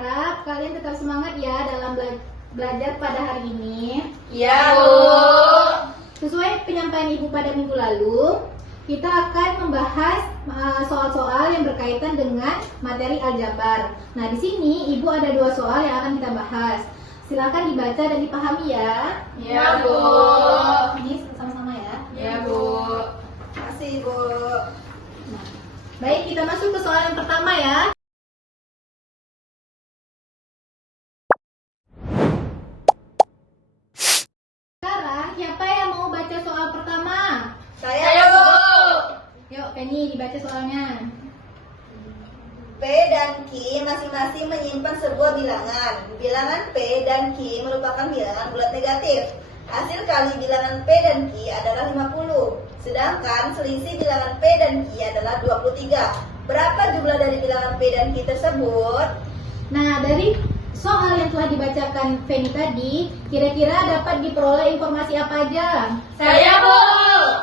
harap kalian tetap semangat ya dalam belajar pada hari ini. Ya, Bu. Sesuai penyampaian Ibu pada minggu lalu, kita akan membahas soal-soal yang berkaitan dengan materi aljabar. Nah, di sini Ibu ada 2 soal yang akan kita bahas. Silakan dibaca dan dipahami ya. Ya, Bu. Ini sama-sama ya. Ya, Bu. Makasih, Bu. Nah, baik, kita masuk ke soal yang pertama ya. Sekarang, siapa yang mau baca soal pertama? Saya, Bu. Yuk, Penny dibaca soalnya. P dan Q masing-masing menyimpan sebuah bilangan. Bilangan P dan Q merupakan bilangan bulat negatif. Hasil kali bilangan P dan Q adalah 50. Sedangkan selisih bilangan P dan Q adalah 23. Berapa jumlah dari bilangan P dan Q tersebut? Nah, dari soal yang telah dibacakan Penny tadi, kira-kira dapat diperoleh informasi apa aja? Saya, Bu.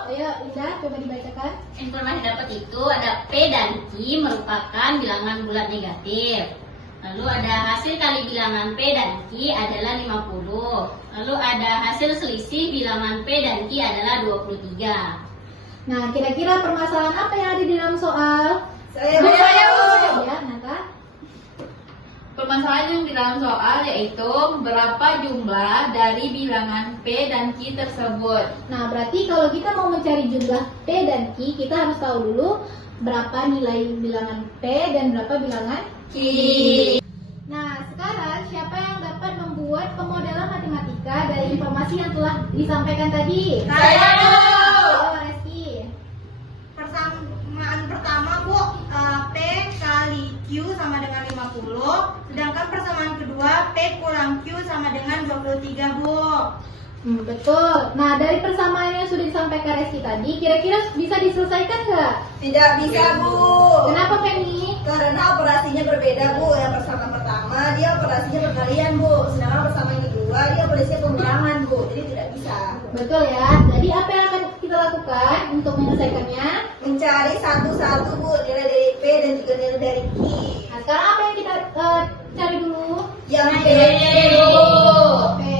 Ayo, Linda, coba dibacakan. Informasi dapat itu ada P dan Q merupakan bilangan bulat negatif. Lalu ada hasil kali bilangan P dan Q adalah 50. Lalu ada hasil selisih bilangan P dan Q adalah 23. Nah, kira-kira permasalahan apa yang ada di dalam soal? Saya Bu. Ya, Nata. Permasalahan yang di dalam soal yaitu berapa jumlah dari bilangan P dan Q tersebut. Nah, berarti kalau kita mau mencari jumlah P dan Q, kita harus tahu dulu berapa nilai bilangan P dan berapa bilangan Q. Nah, sekarang siapa yang dapat membuat pemodelan matematika dari informasi yang telah disampaikan tadi? Saya, Bu. Ayo, Reski. Persamaan pertama, Bu, P kali Q sama dengan 50. Sedangkan persamaan kedua, P kurang Q sama dengan 23, Bu. Betul. Nah, dari persamaan yang sudah disampaikan Reski tadi, kira-kira bisa diselesaikan nggak? Tidak bisa, Bu. Kenapa, Penny? Karena operasinya berbeda, Bu. Yang persamaan pertama dia operasinya perkalian, Bu. Sedangkan persamaan kedua dia operasinya pengurangan, Bu. Jadi tidak bisa. Betul ya. Jadi apa yang akan kita lakukan untuk menyelesaikannya? Mencari satu-satu, Bu, nilai dari P dan juga nilai dari Q. Nah, sekarang apa yang kita cari dulu? Yang P, Bu. Oke.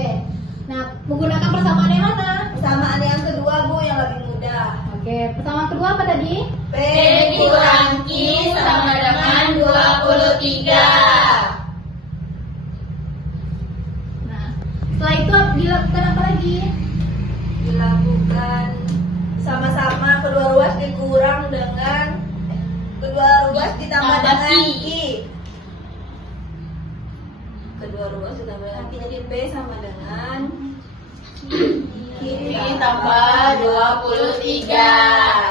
Nah, menggunakan persamaan yang mana? persamaan yang kedua, Bu, yang lebih mudah. Oke, persamaan kedua apa tadi? P kurang Q sama dengan 23. Nah, setelah itu dilakukan apa lagi? dilakukan sama-sama kedua ruas dikurang dengan kedua ruas ditambah Tambah dengan Q. Q. Kedua ruas ditambah dengan Q, jadi P sama dengan Q tambah 23.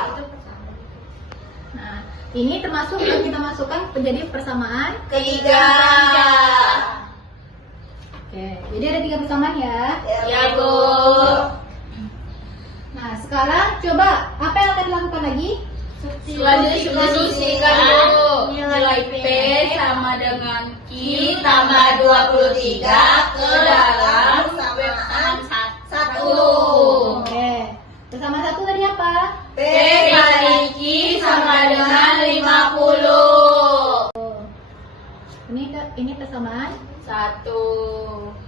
Itu persamaan. Nah, ini termasuk yang kita masukkan menjadi persamaan. Ketiga. Oke, jadi ada 3 persamaan ya. Ya, Bu. Nah, sekarang coba apa yang akan dilakukan lagi? Substitusikan dulu nilai P sama dengan Q tambah 23 ke dalam persamaan 1. Oke, persamaan satu tadi apa? P P kali Q sama dengan 50. Ini persamaan 1.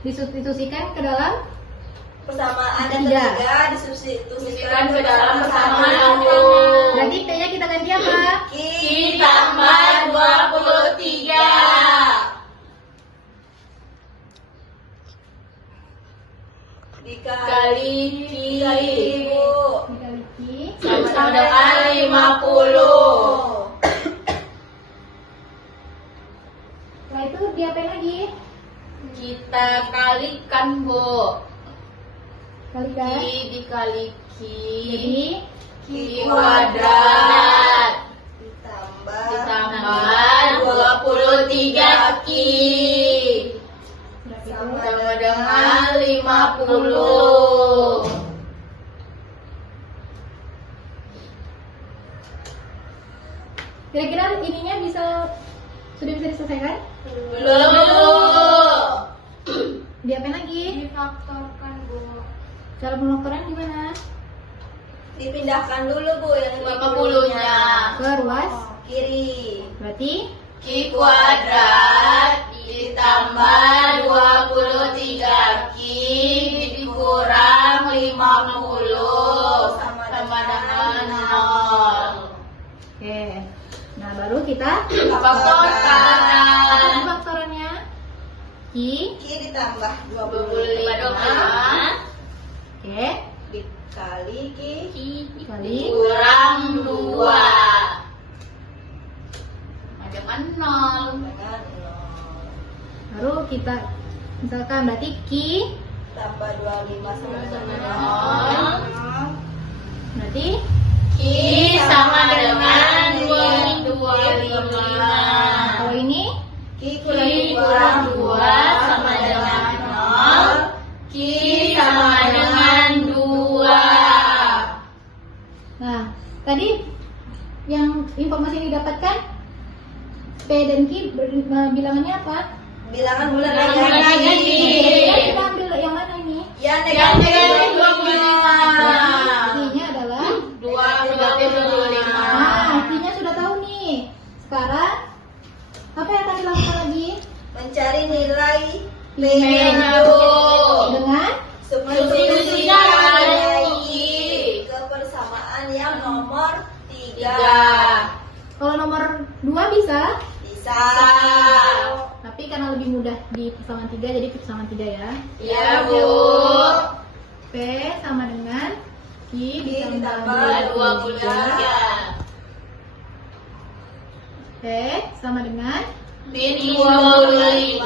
disubstitusikan ke dalam. persamaan Ketiga. ketiga disubstitusikan Ke dalam persamaan 1. Berarti P-nya kita ganti apa? Q Q tambah 23. Kali Q Bu. Dikali Q. sama dengan 50. Setelah itu diapain lagi? Kita kalikan, Bu. Q Kalikan. dikali Q Jadi Q kuadrat ditambah 23 Q berapa itu? sama sama dengan 50. Kira-kira ininya sudah bisa diselesaikan? Belum, Bu. Diapain lagi? Difaktorkan, Bu. Cara pemfaktoran gimana? dipindahkan dulu, Bu, yang 50-nya. Ke ruas kiri. berarti Q kuadrat Ki. Ki ditambah 25. 25 Oke. dikali Ki Kali. Kurang 2. Sama dengan 0. dengan 0 Baru kita misalkan berarti Ki tambah 25 sama dengan 0. 0. berarti Ki sama dengan 25. kalau ini Ki Ki kurang 2 sama dengan 0. Ki sama dengan 2. nah tadi yang informasi yang didapatkan P dan Q bilangannya apa? bilangan bulat Bilangan bulat negatif. negatif. Kita ambil yang mana ini? Yang Yang negatif negatif 25. Q-nya adalah 25. nah Q-nya sudah tahu nih. Sekarang apa yang akan dilakukan lagi? mencari nilai P-nya, Bu. Dengan Substitusikan nilai Ki. ke persamaan yang nomor 3 kalau nomor 2 bisa, bisa. tapi karena lebih mudah di persamaan 3 jadi persamaan 3 ya. Ya, Bu. P sama dengan Q ditambah 23. P sama dengan Min 25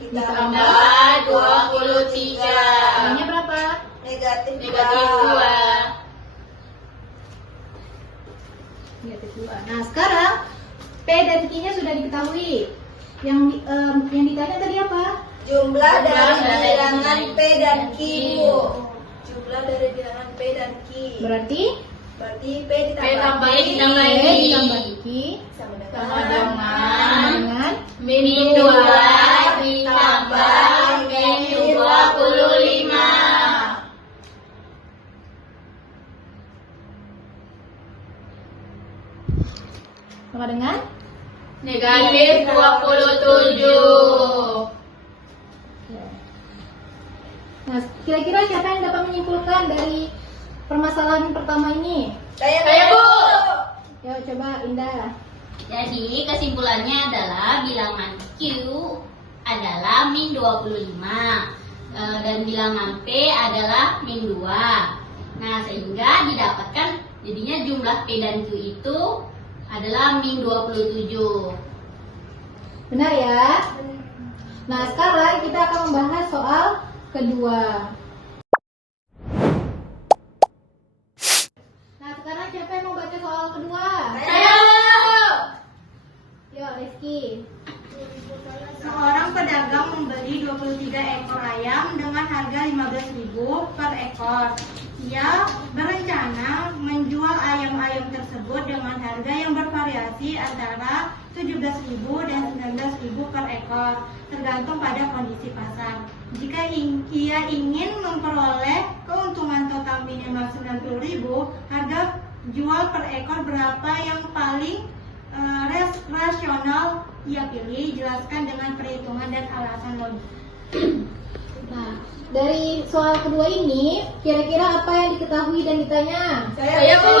ditambah 23. P-nya berapa? Negatif Negatif 2. Negatif 2. Nah sekarang P dan Q-nya sudah diketahui. Yang ditanya tadi apa? Jumlah dari dari bilangan P dan Q. Q. Jumlah dari bilangan P dan Q. Berarti Berarti P P ditambah tambah Q ditambah P Q. ditambah Q sama Sama dengan dengan dengan Min 2 ditambah Min 25. sama dengan Negatif 27. Nah, kira-kira siapa yang dapat menyimpulkan dari permasalahan pertama ini? Saya Bu. Ya, coba Indah. Jadi kesimpulannya adalah bilangan Q adalah min 25 dan bilangan P adalah min 2. Nah, sehingga didapatkan jadinya jumlah P dan Q itu adalah min 27. Benar ya? Nah, sekarang kita akan membahas soal kedua. Nah, sekarang siapa yang mau baca soal kedua? Saya Yo, Rizky. Seorang pedagang membeli 23 ekor ayam dengan harga 15.000 per ekor. Ia berencana menjual ayam-ayam tersebut dengan harga yang bervariasi antara 17.000 dan 19.000 per ekor, tergantung pada kondisi pasar. Jika ia ingin memperoleh keuntungan total minimal 90.000, harga jual per ekor berapa yang paling rasional ia pilih? Jelaskan dengan perhitungan dan alasan logis. Nah, dari soal kedua ini, kira-kira apa yang diketahui dan ditanya? Saya Bu.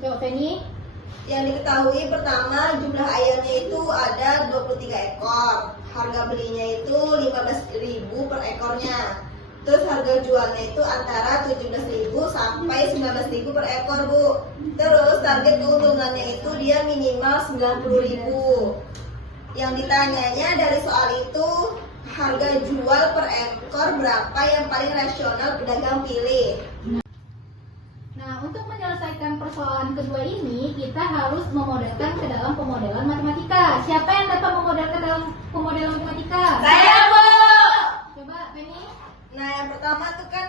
Coba Penny. Yang diketahui pertama jumlah ayamnya itu ada 23 ekor. Harga belinya itu 15.000 per ekornya. Terus harga jualnya itu antara 17.000 sampai 19.000 per ekor, Bu. Terus target keuntungannya itu dia minimal 90.000. Yang ditanyanya dari soal itu harga jual per ekor berapa yang paling rasional pedagang pilih. Nah, untuk menyelesaikan persoalan kedua ini, kita harus memodelkan ke dalam pemodelan matematika. Siapa yang dapat memodelkan dalam pemodelan matematika? Saya, Bu. Coba, Penny. Nah, yang pertama tuh kan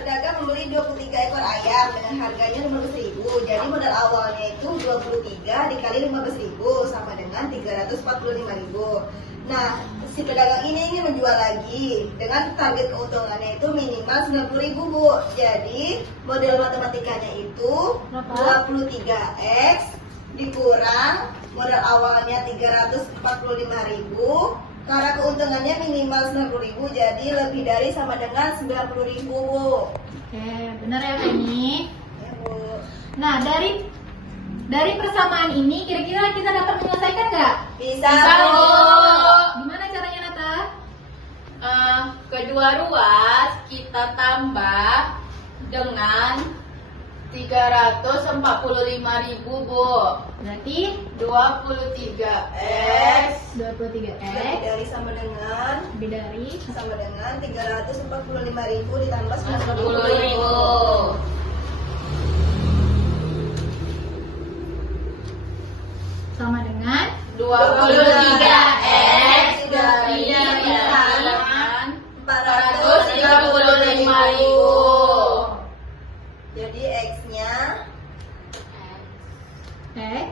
pedagang membeli 23 ekor ayam dengan harganya 15.000. Jadi modal awalnya itu 23 dikali 15.000 sama dengan 345.000. Nah, si pedagang ini menjual lagi dengan target keuntungannya itu minimal 90.000, Bu. Jadi model matematikanya itu Berapa? 23x dikurang modal awalnya 345.000 karena keuntungannya minimal 90.000, jadi lebih dari sama dengan 90.000, Bu. Oke, benar ya Penny. Ya, Bu. Nah, dari persamaan ini, kira-kira kita dapat menyelesaikan nggak? Bisa, Bisa, Bu. Bu. kita tambah dengan 345.000, Bu. Berarti 23X 23X Dari sama dengan lebih dari 345.000 ditambah 10.000. sama dengan 23X dari bilangan 435.000. Jadi X-nya X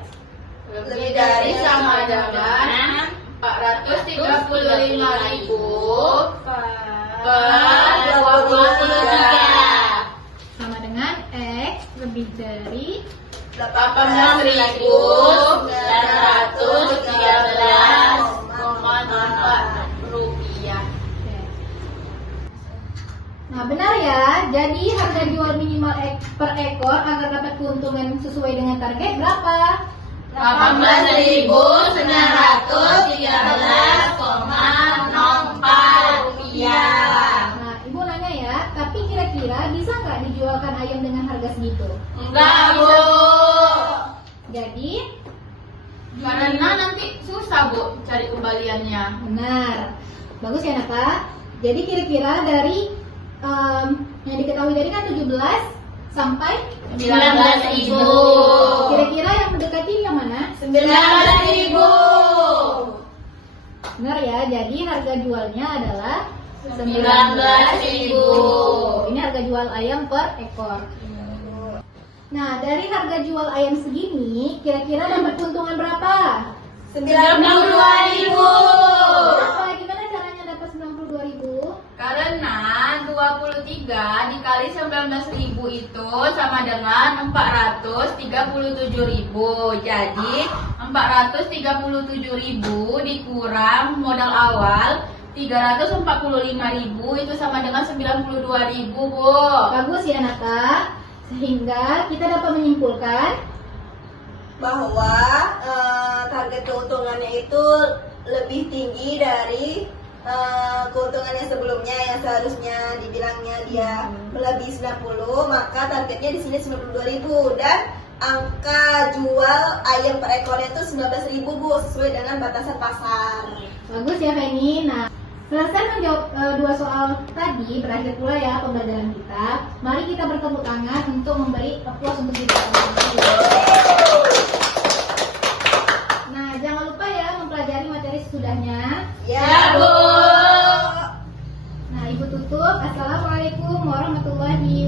Lebih dari sama dengan 435.000 per 23. sama dengan X lebih dari 18.913,04 rupiah. Nah, benar ya. Jadi harga jual minimal per ekor agar dapat keuntungan sesuai dengan target berapa? 18.913,04 rupiah. Nah, Ibu nanya ya, tapi kira-kira bisa nggak dijualkan ayam dengan harga segitu? Enggak, Bu. Jadi, Karena nanti susah, Bu, cari kembaliannya. benar. Bagus ya, Nata. Jadi kira-kira dari yang diketahui tadi kan 17 sampai 19.000. Kira-kira yang mendekati yang mana? 19.000. Benar ya, jadi harga jualnya adalah 19.000. Ini harga jual ayam per ekor. Nah, dari harga jual ayam segini, kira-kira dapat keuntungan berapa? 92.000. Berapa? Gimana caranya dapat 92.000? Karena 23 dikali 19.000 itu sama dengan 437.000. Jadi 437.000 dikurang modal awal 345.000 itu sama dengan 92.000, Bu. Bagus ya, Nata. Sehingga kita dapat menyimpulkan bahwa target keuntungannya itu lebih tinggi dari keuntungannya sebelumnya yang seharusnya dibilangnya dia melebihi 90, maka targetnya di sini 92.000 dan angka jual ayam per ekornya itu 19.000, Bu, sesuai dengan batasan pasar. bagus ya, Feni. Nah, selesai menjawab dua soal tadi, berakhir pula ya pembelajaran kita. Mari kita bertepuk tangan untuk memberi aplaus untuk kita. Nah, jangan lupa ya mempelajari materi sesudahnya. Ya, Bu. Nah, Ibu tutup. Assalamualaikum warahmatullahi